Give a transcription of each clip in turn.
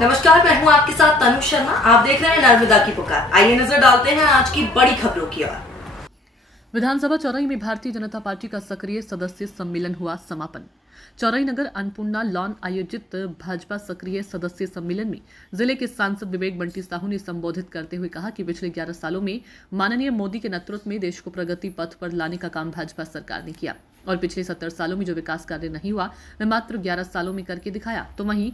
नमस्कार, मैं हूं आपके साथ तनु शर्मा। आप देख रहे हैं नर्मदा की पुकार। आइए नजर डालते हैं आज की बड़ी खबरों की ओर। विधानसभा चौरई में भारतीय जनता पार्टी का सक्रिय सदस्य सम्मेलन हुआ समापन। चौरई नगर अन्नपूर्णा लॉन आयोजित भाजपा सक्रिय सदस्य सम्मेलन में जिले के सांसद विवेक बंटी साहू ने संबोधित करते हुए कहा कि पिछले 11 सालों में माननीय मोदी के नेतृत्व में देश को प्रगति पथ पर लाने का काम भाजपा सरकार ने किया और पिछले 70 सालों में जो विकास कार्य नहीं हुआ वह मात्र 11 सालों में करके दिखाया। तो वहीं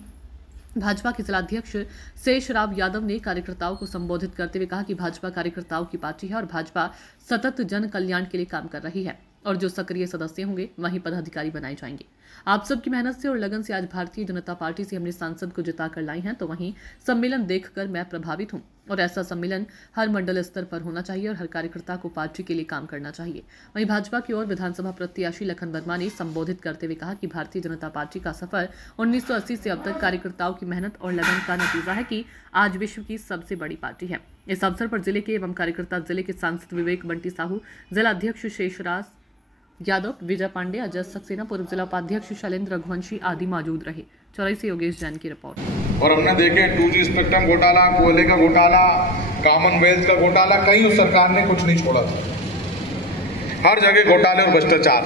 भाजपा के जिलाध्यक्ष शेषराव यादव ने कार्यकर्ताओं को संबोधित करते हुए कहा कि भाजपा कार्यकर्ताओं की पार्टी है और भाजपा सतत जन कल्याण के लिए काम कर रही है और जो सक्रिय सदस्य होंगे वहीं पदाधिकारी बनाए जाएंगे। आप सबकी मेहनत से और लगन से आज भारतीय जनता पार्टी से हमने सांसद को जिताकर लाई हैं, तो वहीं सम्मेलन देखकर मैं प्रभावित हूं और ऐसा सम्मेलन हर मंडल स्तर पर होना चाहिए और हर कार्यकर्ता को पार्टी के लिए काम करना चाहिए। वहीं भाजपा की ओर विधानसभा प्रत्याशी लखन वर्मा ने संबोधित करते हुए कहा कि भारतीय जनता पार्टी का सफर 1980 से अब तक कार्यकर्ताओं की मेहनत और लगन का नतीजा है कि आज विश्व की सबसे बड़ी पार्टी है। इस अवसर पर जिले के एवं कार्यकर्ता जिले के सांसद विवेक बंटी साहू, जिलाध्यक्ष शेषराज यादव, विजय पांडे, अजय सक्सेना, पूर्व जिला उपाध्यक्ष शैलेंद्र रघुवंशी आदि मौजूद रहे। चौरई से योगेश जैन की रिपोर्ट। और हमने देखे 2G स्पेक्ट्रम घोटाला, कोयले का घोटाला, कॉमनवेल्थ का घोटाला, कहीं उस सरकार ने कुछ नहीं छोड़ा था। हर जगह घोटाले और भ्रष्टाचार।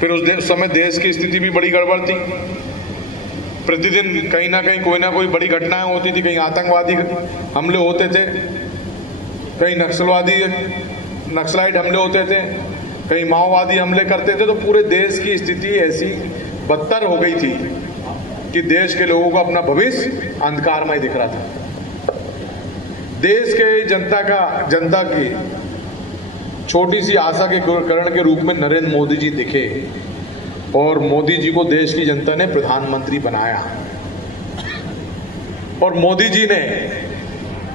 फिर उस समय देश की स्थिति भी बड़ी गड़बड़ थी। प्रतिदिन कहीं ना कहीं कोई ना कोई बड़ी घटनाएं होती थी। कहीं आतंकवादी हमले होते थे, कहीं नक्सलाइट हमले होते थे, कहीं माओवादी हमले करते थे। तो पूरे देश की स्थिति ऐसी बदतर हो गई थी कि देश के लोगों को अपना भविष्य अंधकारमय दिख रहा था। देश के जनता की छोटी सी आशा के किरण के रूप में नरेंद्र मोदी जी दिखे और मोदी जी को देश की जनता ने प्रधानमंत्री बनाया। और मोदी जी ने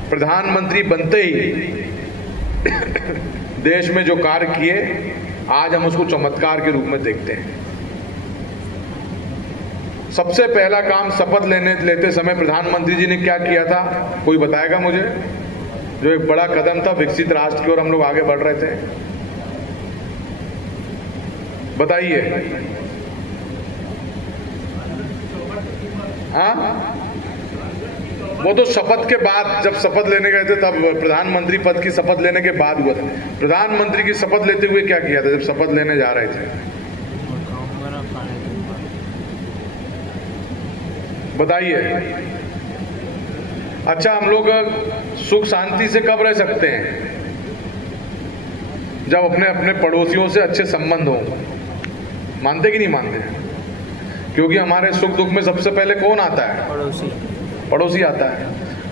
प्रधानमंत्री बनते ही देश में जो कार्य किए, आज हम उसको चमत्कार के रूप में देखते हैं। सबसे पहला काम शपथ लेते समय प्रधानमंत्री जी ने क्या किया था, कोई बताएगा मुझे? जो एक बड़ा कदम था विकसित राष्ट्र की ओर हम लोग आगे बढ़ रहे थे, बताइए। हाँ, वो तो शपथ के बाद, जब शपथ लेने गए थे तब प्रधानमंत्री पद की शपथ लेने के बाद हुआ था। प्रधानमंत्री की शपथ लेते हुए क्या किया था जब शपथ लेने जा रहे थे, बताइए। अच्छा, हम लोग सुख शांति से कब रह सकते हैं? जब अपने अपने पड़ोसियों से अच्छे संबंध हो। मानते कि नहीं मानते? क्योंकि हमारे सुख दुख में सबसे पहले कौन आता है? पड़ोसी आता है।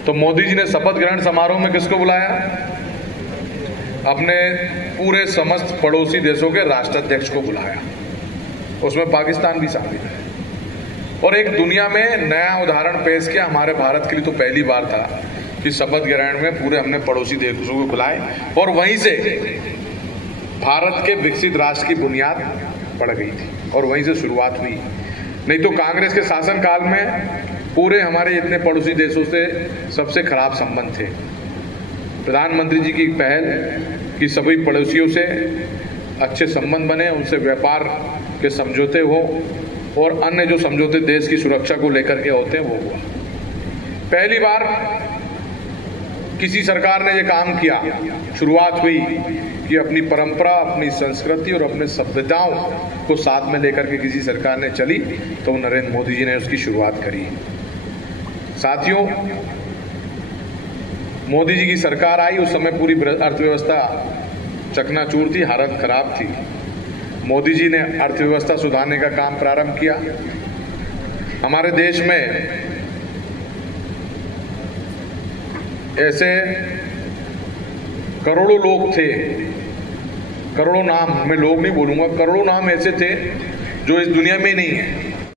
तो मोदी जी ने शपथ ग्रहण समारोह में किसको बुलाया? अपने पूरे समस्त पड़ोसी देशों के राष्ट्राध्यक्ष को बुलाया। उसमें पाकिस्तान भी शामिल है। और एक दुनिया में नया उदाहरण पेश किया। हमारे भारत के लिए तो पहली बार था कि शपथ ग्रहण में पूरे हमने पड़ोसी देशों को बुलाए और वहीं से भारत के विकसित राष्ट्र की बुनियाद पड़ गई थी और वहीं से शुरुआत हुई। नहीं तो कांग्रेस के शासनकाल में पूरे हमारे इतने पड़ोसी देशों से सबसे खराब संबंध थे। प्रधानमंत्री जी की पहल कि सभी पड़ोसियों से अच्छे संबंध बने, उनसे व्यापार के समझौते हो और अन्य जो समझौते देश की सुरक्षा को लेकर के होते हैं वो हुआ। पहली बार किसी सरकार ने ये काम किया, शुरुआत हुई कि अपनी परंपरा, अपनी संस्कृति और अपने सभ्यताओं को साथ में लेकर के किसी सरकार ने चली, तो नरेंद्र मोदी जी ने उसकी शुरुआत करी। साथियों, मोदी जी की सरकार आई, उस समय पूरी अर्थव्यवस्था चकनाचूर थी, हालत खराब थी। मोदी जी ने अर्थव्यवस्था सुधारने का काम प्रारंभ किया। हमारे देश में ऐसे करोड़ों लोग थे, करोड़ों नाम, मैं लोग नहीं बोलूंगा, करोड़ों नाम ऐसे थे जो इस दुनिया में नहीं है।